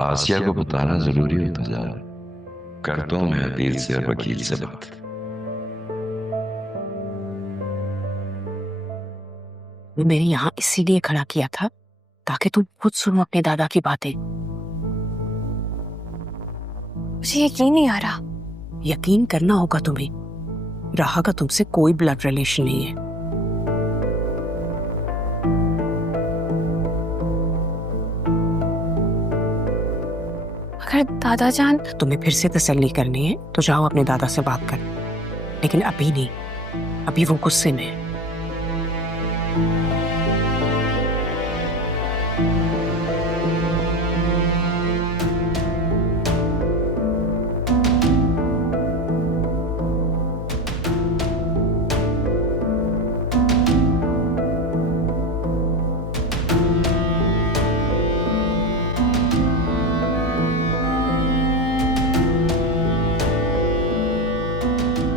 आसिया को बताना जरूरी होता जा रहा है। करता हूँ मैं अदील से और वकील से बात। मैंने यहाँ इसीलिए खड़ा किया था ताकि तुम खुद सुनो अपने दादा की बातें। मुझे यकीन नहीं आ रहा। यकीन करना होगा तुम्हें। राहा का तुमसे कोई ब्लड रिलेशन नहीं है। अगर दादाजान तुम्हें फिर से तसल्ली करनी है तो जाओ अपने दादा से बात कर, लेकिन अभी नहीं। अभी वो गुस्से में है।